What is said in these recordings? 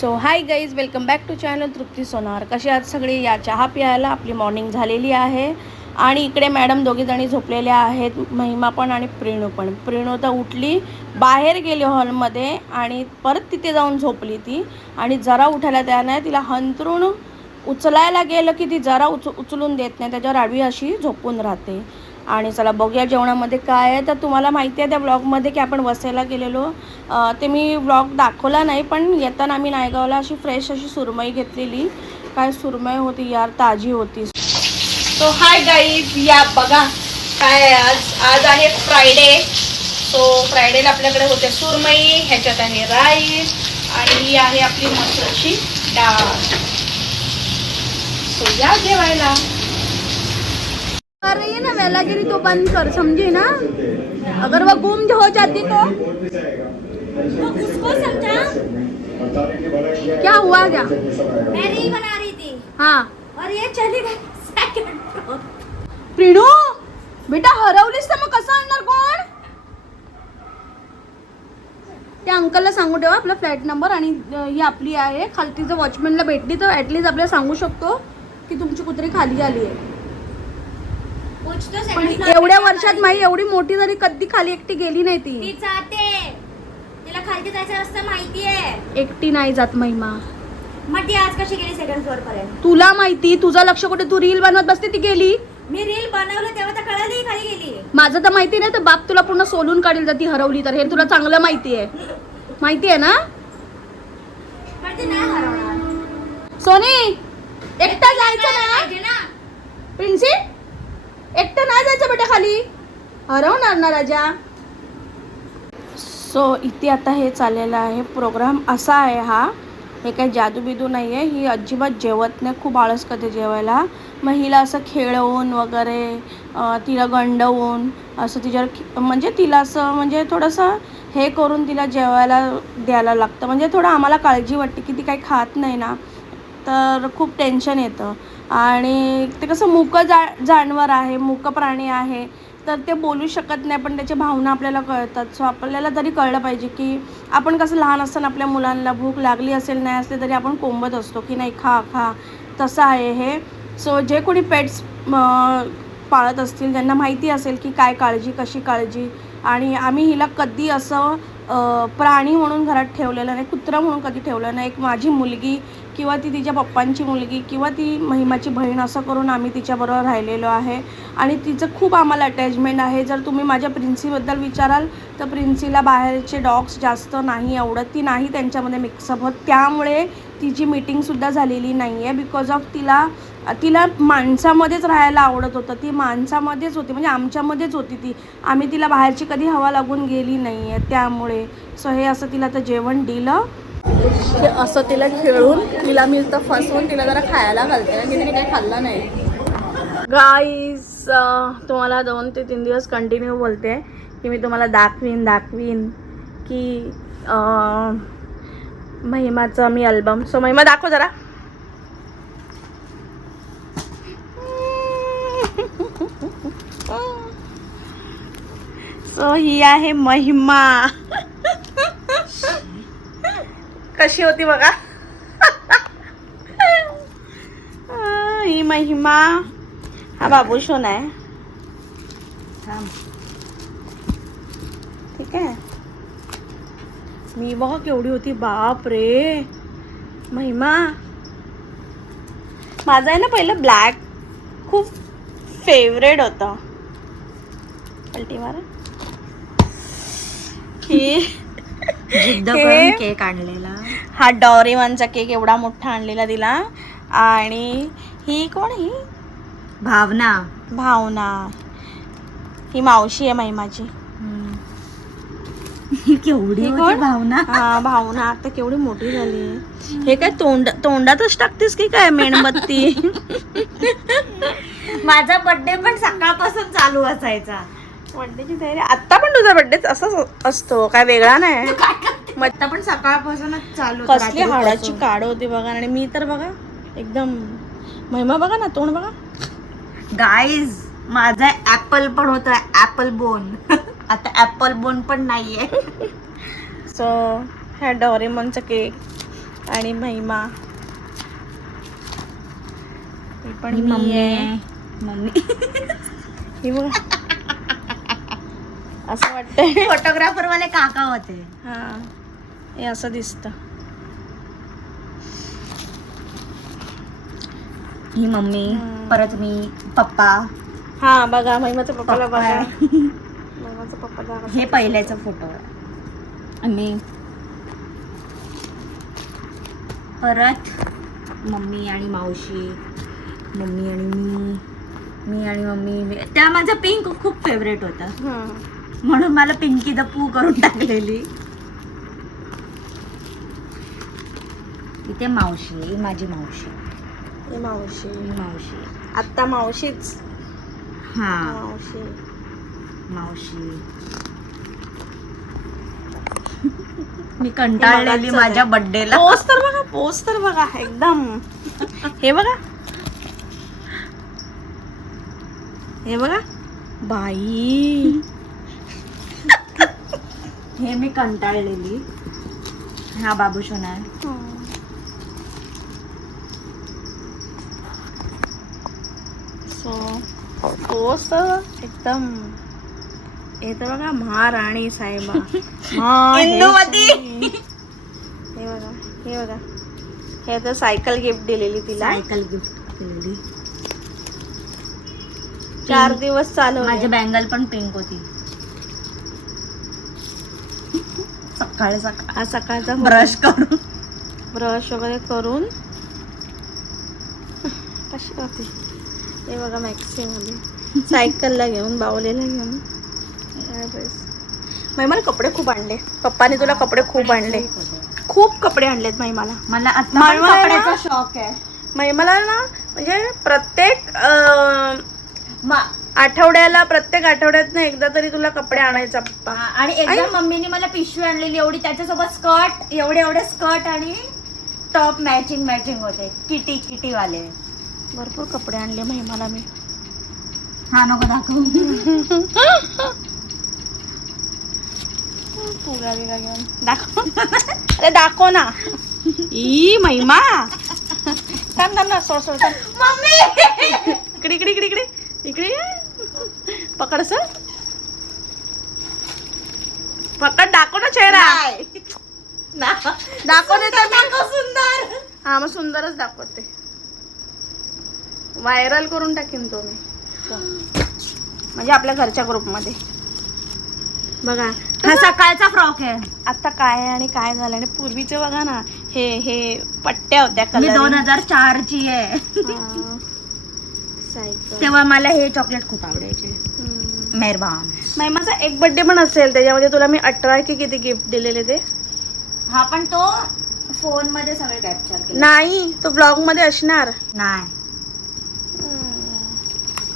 So hi guys, welcome back to channel Trupti Sonar. कशी आज सगळी या चहा प्यायला आपली मॉर्निंग झालेली आहे. आणि इकडे मॅडम दोघीजणी झोपलेल्या आहेत, महिमा पण आणि प्रेणू पण. प्रेणू तर उठली, बाहेर गेली हॉलमध्ये आणि परत तिथे जाऊन झोपली ती. आणि जरा उठायला तयार नाही, तिला हंतरून उचलायला गेलं की ती जरा उचलून देत नाही, त्याच्यावर आडवी अशी झोपून राहते. आणि चला बघूया जेवणामध्ये काय आहे. तर तुम्हाला माहिती आहे त्या ब्लॉगमध्ये की आपण वसईला गेलेलो, ते मी ब्लॉग दाखवला नाही. पण येताना आम्ही नायगावला अशी फ्रेश अशी सुरमई घेतलेली. काय सुरमई होती यार, ताजी होती. सो हाय गाईज, या बघा काय आहे आज आहे फ्रायडे. सो फ्रायडेला आपल्याकडे होते सुरमई, ह्याच्यात आहे राईस आणि ही आहे आपली मसूरची डाळ. सो या जेवायला. कर रही है ना वेलागिरी तो बंद कर, समझी ना. अगर वो गुम हो जाती तो उसको समझा. क्या हुआ क्या? मैं रील बना रही थी हाँ और ये चली गई सेकंड फ्लोर. प्रिणू बेटा, हरवलीस तर मग कसं आणणार कोण? त्या अंकलला सांगू ठेवा आपला फ्लॅट नंबर आणि ही आपली आहे. खालती जर वॉचमॅनला भेटली तर ॲटलीस्ट आपल्याला सांगू शकतो की तुमची कुत्री खाली आली आहे. कुछ तो पण सेकंड एवढ्या वर्षात माई एवढी मोठी झाली, कधी खाली एकटी गेली नाही ती. ती जाते, तिला खालती जायचं रस्ता माहिती आहे. एकटी नाही जात महिमा. मग ती आज कशी गेली सेकंड फ्लोर पर्यंत? तुला माहिती, तुझं लक्ष कुठे? तू रील बनवत बसते, ती गेली. मी रील बनवलं तेव्हा तर कळाली ही खाली गेली. माझं तर माहिती नाही, तर बाप तुला पूर्ण सोलून काढेल जर ती हरवली तर. हे तुला चांगलं माहिती आहे. माहिती आहे ना? पण ती नाही हरवणार. सोनी, एकटा जायचं ना. पाहिजे ना. प्रिन्सी, एकटं नाही जायचं बेटा खाली, हरवणार ना राजा. सो इथे आता हे चाललेलं आहे प्रोग्राम. असा आहे हा, हे काही जादू बिदू नाही आहे. ही अजिबात जेवत नाही, खूप आळस करते जेवायला. मग हिला असं खेळवून वगैरे, तिला गंडवून असं तिच्यावर म्हणजे तिला असं म्हणजे थोडंसं हे करून तिला जेवायला द्यायला लागतं. म्हणजे थोडं आम्हाला काळजी वाटते की ती काही खात नाही ना, तर खूप टेन्शन येतं. आणि ते कसं मूक जानवर आहे, मूक प्राणी आहे, तर ते बोलू शकत नाही, पण त्याच्या भावना आपल्याला कळतात. सो आपल्याला तरी कळलं पाहिजे की आपण कसं लहान असताना आपल्या मुलांना भूक लागली असेल नाही असले तरी आपण कोंबत असतो की नाही खा खा, तसं आहे हे. सो जे कोणी पेट्स पाळत असतील त्यांना माहिती असेल की काय काळजी, कशी काळजी. आणि आम्ही हिला कधी असं प्राणी म्हणून घरात ठेवलेलं नाही, कुत्रा म्हणून कधी ठेवलं नाही. एक माझी मुलगी किंवा ती तिच्या पप्पांची मुलगी किंवा ती महिमाची बहीण असं करून आम्ही तिच्याबरोबर राहिलेलो आहे. आणि तिचं खूप आम्हाला अटॅचमेंट आहे. जर तुम्ही माझ्या प्रिन्सीबद्दल विचाराल तर प्रिन्सीला बाहेरचे डॉग्स जास्त नाही आवडत, ती नाही त्यांच्यामध्ये मिक्सअप होत. त्यामुळे तिची मीटिंगसुद्धा झालेली नाही आहे. बिकॉज ऑफ तिला माणसामध्येच राहायला आवडत होतं. ती माणसामध्येच होती, म्हणजे आमच्यामध्येच होती ती. आम्ही तिला बाहेरची कधी हवा लागून गेली नाही आहे त्यामुळे. सो हे असं तिला तर जेवण दिलं, हे असं तिला खेळून तिला मी तर फसवून तिला जरा खायला घालते ना, की तिने काही खाल्लं नाही. गाईज, तुम्हाला 2 ते 3 दिवस कंटिन्यू बोलते की मी तुम्हाला दाखवीन की महिमाचा मी अल्बम. सो महिमा दाखव जरा. सो ही आहे महिमा. कशी होती बघा. ही महिमा, हा बाबू शोन आहे. ठीक आहे. मी बघा केवढी होती, बाप रे. महिमा माझा आहे ना पहिलं ब्लॅक खूप फेवरेट होता. पलटी मारा. जिद्द करून केक आणलेला. हा डोरेमॉनचा केक एवढा मोठा आणलेला तिला. आणि ही कोण? ही भावना. ही मावशी आहे महिमाची. केवढी होती भावना. हा भावना आता केवढी मोठी झाली आहे. हे काय तोंडातच टाकतेस की काय मेणबत्ती? माझा बर्थडे पण सकाळपासून चालू असायचा. बर्थडेची तयारी आता पण तुझा बर्थडे असाच असतो, काय वेगळा नाही. आता पण सकाळपासूनच चालू. कसली हाडाची काढ होती बघा. आणि मी तर बघा एकदम. महिमा बघा ना, तोंड बघा. गाईज, माझा ऍपल पण होता, ऍपल बोन. आता ऍपल बोन पण नाहीये. सो ह्या डोरेमॉनचा केक आणि महिमा. ही पण ही मी मम्मी आहे. आहे. मम्मी ही बघ असं वाटतंय. फोटोग्राफर वाले काका होते. हा हे असं दिसतं. ही मम्मी, हम्म. परत मी, पप्पा. हा बघा महिमाच्या पप्पाला पप्पा बघा. आहे. महिमाचा पप्पा बघा हे पहिल्याचा फोटो आहे. आणि परत मम्मी आणि मावशी, मम्मी आणि मी आणि मम्मी. त्या माझा पिंक खूप फेवरेट होता, म्हणून मला पिंकी द पू करून टाकलेली. इथे मावशी, ही माझी मावशी. हे मावशी. ही मावशी. आत्ता मावशीच. हा मावशी. मावशी. मी कंटाळलेली माझ्या बर्थडेला. पोस्ट तर बघा एकदम. हे बघा, हे बघा बाई. हे मी कंटाळलेली. हा बाबू सोना आहे. सो पोस्ट एकदम. हे तर बघा महाराणी साहेबा. इंदुमती. हे बघा, हे बघा. हे तर सायकल गिफ्ट दिलेली तिला. सायकल गिफ्ट केलेली. 4 दिवस चालू. माझी बँगल पण पिंक होती. सकाळी सकाळ हा सकाळचा ब्रश करून. ब्रश वगैरे करून कशी होती. हे बघा मॅक्सीमध्ये सायकलला घेऊन, बावलेला घेऊन. महिमाला कपडे खूप आणले. पप्पाने तुला कपडे खूप आणले. खूप कपडे आणलेत महिमाला. मला आता मला ना- कपड्याचा शॉक आहे. महिमाला ना म्हणजे प्रत्येक प्रत्येक आठवड्यात ना एकदा तरी तुला कपडे आणायचा पप्पा. आणि एकदा मम्मीने मला पिशवी आणलेली एवढी, त्याच्यासोबत स्कर्ट, एवढे स्कर्ट आणि टॉप मॅचिंग होते. किटी वाले. भरपूर कपडे आणले महिमाला मी. हा नको दाखव. फुगा बिगा घेऊन दाखव. अरे दाखव ना. ई महिमा थांब ना. सोड मम्मी इकडे इकडे इकडे इकडे इकडे पकड सर. पकड. दाखव ना चेहरा. दाखव नाही तर सुंदर. हा मग सुंदरच दाखवते. व्हायरल करून टाकीन तो मी. म्हणजे आपल्या घरच्या ग्रुपमध्ये. बघा हा सकाळचा फ्रॉक आहे. आता काय आहे आणि काय झालं. आणि पूर्वीचे बघा ना, हे पट्ट्या होत्या मी कलर. 2004 ची आहे. सायकल. तेव्हा मला हे चॉकलेट खूप आवडायचे. मेहरबान. माझा एक बर्थडे पण असेल, त्याच्यामध्ये तुला मी 18 की किती गिफ्ट दिलेले ते. हा पण तो फोन मध्ये सगळे कॅप्चर केले. नाही तो ब्लॉग मध्ये असणार. नाही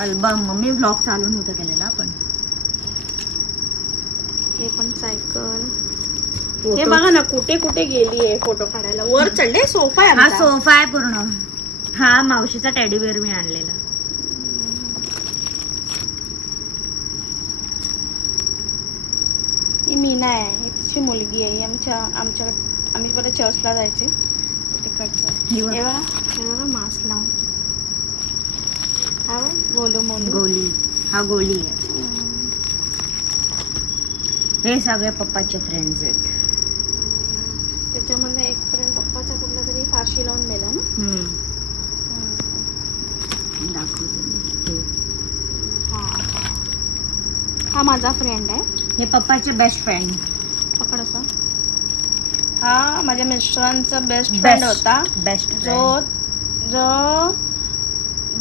अल्बम. मम्मी व्लॉग चालू नव्हतं केलेला. पण हे पण सायकल. हे बघा ना कुठे कुठे गेली आहे फोटो काढायला. वर चढले. सोफा आहे हा आमचा. सोफा आहे पूर्ण. हा मावशीचा टेडी बेअर मी आणलेला. ही मीना आहे. ही तिची मुलगी आहे. ही आमच्याकडे आम्ही परत चर्चला जायचे तिकडचं आहे. ही बघ. हे बघा मास्क लावून. हा बघ, गोलू मोलू. गोली. हा गोली आहे. हे सगळे पप्पाचे फ्रेंड्स आहेत. त्याच्यामध्ये एक फ्रेंड पप्पाचा कुठला तरी फाशी लावून दिला ना. दाखवते मी. हा माझा फ्रेंड आहे. हे पप्पाचे बेस्ट फ्रेंड. पकड असं. हा माझ्या मिस्टरांचा बेस्ट फ्रेंड होता. बेस्ट जो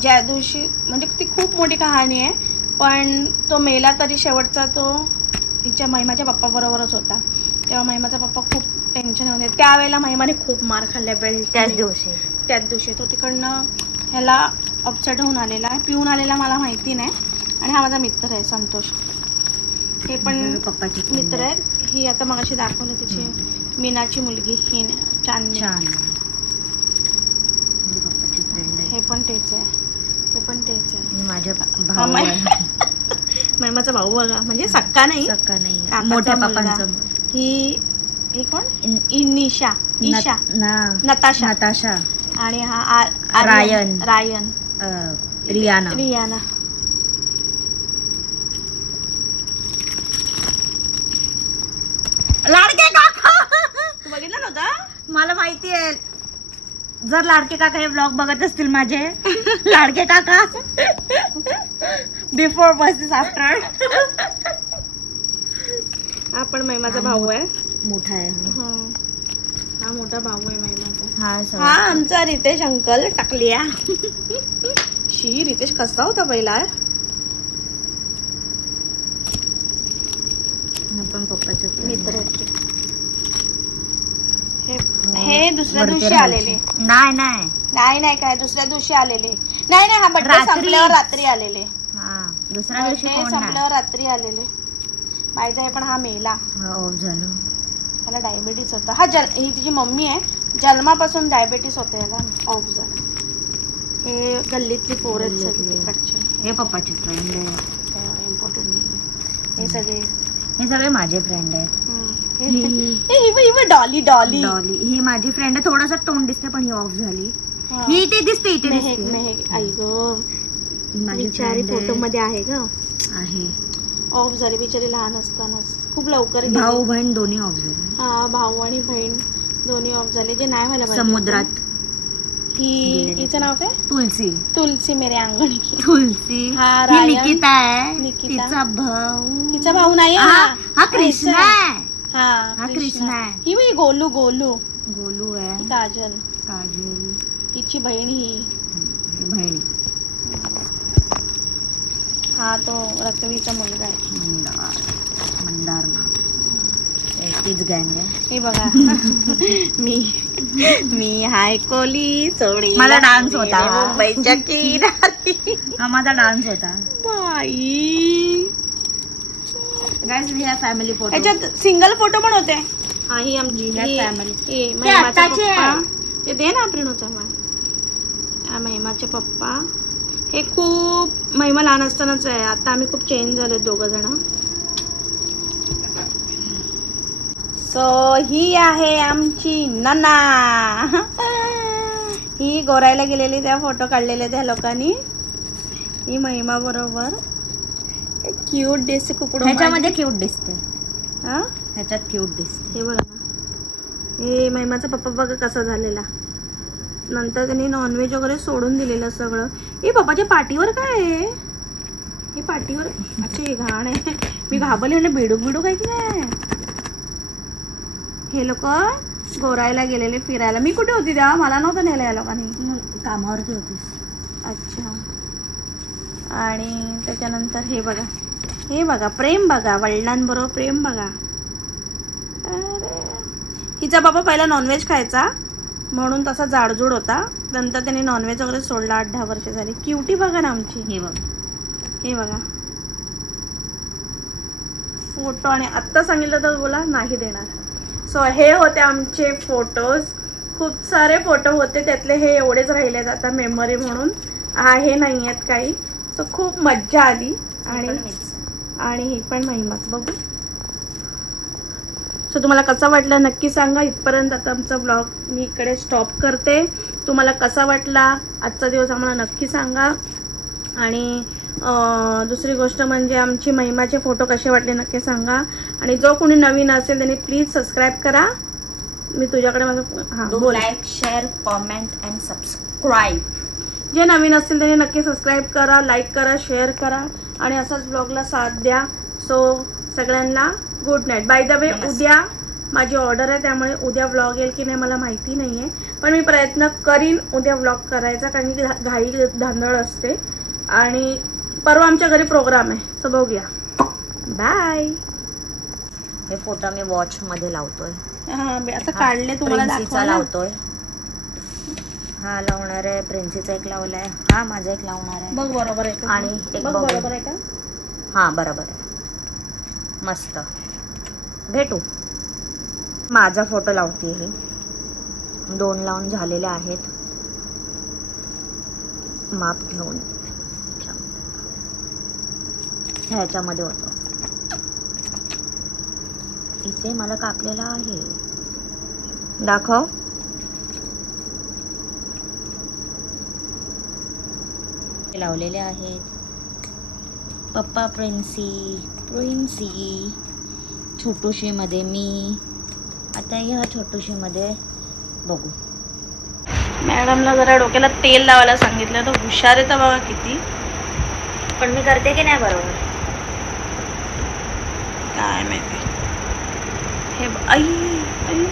ज्या दिवशी म्हणजे ती खूप मोठी कहाणी आहे, पण तो मेला तरी शेवटचा तो तिच्या महिमाच्या पप्पाबरोबरच होता. तेव्हा महिमाचा पप्पा खूप टेन्शनमध्ये. त्यावेळेला महिमाने खूप मार खाल्ल्या बेल्ट. त्याच दिवशी तो तिकडनं ह्याला अपसेट होऊन आलेला आहे. पिऊन आलेला मला माहिती नाही. आणि हा माझा मित्र आहे संतोष. हे पण पप्पाचे मित्र आहेत. ही आता मगाशी दाखवलं तिची मीनाची मुलगी ही चांदणी. हे पण तेच आहे. हे पण तेच आहे. माझ्या हा, भाऊ महिमाचा भाऊ बघा. म्हणजे सक्का नाही, सक्का नाही. काकाचा मोठ्या मुलगा. पप्पांचा. ही हे कोण? इनिशा, ईशा, नताशा नताशा आणि हा रायन. रायन, रियाना. रियाना. लाडके काका. तू बघितलं नव्हतं? मला माहिती आहे, जर लाडके काका हे ब्लॉग बघत असतील माझे, लाडके काका बिफोर वर्सेस आफ्टर. हा पण महिमाचा भाऊ आहे, मोठा आहे हा मोठा भाऊ आहे महिमाचा. हा. हा आमचा रितेश अंकल टाकलिया. शी, रितेश कसा होता पहिला. पण पप्पाचे मित्र हे दुसऱ्या दिवशी आलेले. नाही काय दुसऱ्या दिवशी आलेले. नाही हा बर्थडे संपल्यावर रात्री आलेले. दुसऱ्या दिवशी संपल्यावर रात्री आलेले. माहिती आहे पण हा मेला. झालं. त्याला डायबिटीस होता. ही तिची मम्मी आहे, जन्मापासून डायबिटीस होतं याला, ऑफ झाला. हे गल्लीतली पोरं आहेत सगळी तिकडचे. हे पप्पाचे फ्रेंड आहे. इम्पॉर्टंट नाही. हे सगळे माझे फ्रेंड आहेत. ही डॉली डॉली डॉली ही माझी फ्रेंड आहे. थोडस तोंड दिसते पण ही ऑफ झाली. ही ते दिसते इथे दिसते. आई ग, बिचारी फोटो मध्ये आहे ग. आहे. ऑफ झाली बिचारी लहान असतानाच. खूप लवकर. भाऊ बहीण दोन्ही ऑफ झाले. हा, भाऊ आणि बहीण दोन्ही ऑफ झाले. जे नाही व्हायला पाहिजे. समुद्रात. हिचं नाव काय? तुलसी. तुलसी मेरे अंगण की. तुलसी. हा निकिता आहे. निकिता. तिचा भाऊ नाही. हा कृष्णा आहे. हा कृष्णा आहे. ही गोलू आहे. काजल. हिची बहीण ही बहिणी. हा तो रक्तवीचा मुलगा आहे. मंदार ना तीच गँग आहे. हे बघा. मी हाय कोली सोडी. मला डान्स होता. मुंबईच्या किनारी. हा माझा डान्स होता. Bye guys we have family photo. याच्यात सिंगल फोटो पण होते. हा ही आमची फॅमिली. महिमाचा पप्पा. ते दे ना प्रिणूचा मान. महिमाचे पप्पा. हे खूप महिमा लहान असतानाच आहे. आता आम्ही खूप चेंज झालो दोघं जण. सो ही आहे आमची नना. ही गोरायला गेलेली, त्या फोटो काढलेले त्या लोकांनी. ही महिमा बरोबर क्यूट दिसते. कुकडू ह्याच्यामध्ये क्यूट दिसते. हा ह्याच्यात क्यूट दिसते. हे बघा ना. हे महिमाचा पप्पा बघा कसा झालेला. नंतर त्यांनी नॉनव्हेज वगैरे सोडून दिलेलं सगळं. हे पप्पाच्या पाठीवर काय आहे? हे पाठीवर अच्छा हे घाण आहे. मी घाबरले म्हणजे बेडूक आहे की नाही. हे लोक गोरायला गेलेले फिरायला. मी कुठे होती तेव्हा? मला नव्हतं नेलं या लोकांनी. कामावरती होतीस. अच्छा. आणि त्याच्यानंतर हे बघा प्रेम बघा. वडिलांबरोबर प्रेम बघा. अरे हिचा बाबा पहिला नॉनव्हेज खायचा म्हणून तसा जाडजूड होता. नंतर त्यांनी नॉनव्हेज वगैरे सोडला. 8-10 वर्ष झाली. क्युटी बघा ना आमची. हे बघा फोटो. आणि आत्ता सांगितलं तर बोला नाही देणार. सो हे होते आमचे फोटोज. खूप सारे फोटो होते, त्यातले हे एवढेच राहिलेत आता मेमरी म्हणून. हे नाही आहेत काही. सो खूप मज्जा आली. आणि ही पण महिमाच बघू. सो तुम्हाला कसा वाटला नक्की सांगा. इथपर्यंत आता आमचा ब्लॉग मी इकडे स्टॉप करते. तुम्हाला कसा वाटला आजचा दिवस आम्हाला नक्की सांगा. आणि दुसरी गोष्ट म्हणजे आमची महिमाचे फोटो कसे वाटले नक्की सांगा. आणि जो कोणी नवीन असेल त्यांनी प्लीज सबस्क्राईब करा. मी तुझ्याकडे माझं like share comment and subscribe. जे नवीन असतील त्यांनी नक्की सबस्क्राईब करा, लाईक करा, शेअर करा आणि असाच ब्लॉगला साथ द्या. सो सगळ्यांना good night. By the way उद्या माझी ऑर्डर आहे, त्यामुळे उद्या व्लॉग येईल की नाही मला माहिती नाही आहे. पण मी प्रयत्न करीन उद्या व्लॉग करायचा, कारण की घाई धांदळ असते. आणि परवा आमच्या घरी प्रोग्राम आहे. सो बघूया. बाय. हे फोटो मी वॉच मध्ये लावतोय. असं काढले तुम्हाला दाखवा. लावतोय. हा लावणार आहे. प्रिन्सीचा एक लावलाय. हा माझा एक लावणार आहे. बघ बरोबर आहे का? आणि एक बरोबर आहे का? हा बरोबर आहे. मस्त. भेटू. माझा फोटो लावते. ही 2 लावून झालेले आहेत. माप घेऊन ह्याच्यामध्ये होतो. इथे मला कापलेला आहे. दाखव. लावलेले आहेत. पप्पा प्रिन्सी छोटूशी मध्ये मी. आता ह्या छोटूशी मध्ये बघू. मॅडमला जरा डोक्याला तेल लावायला सांगितलं तर हुशार आहे तर बघा किती. पण मी करते की नाही बरोबर? काय माहिती. हे आई आई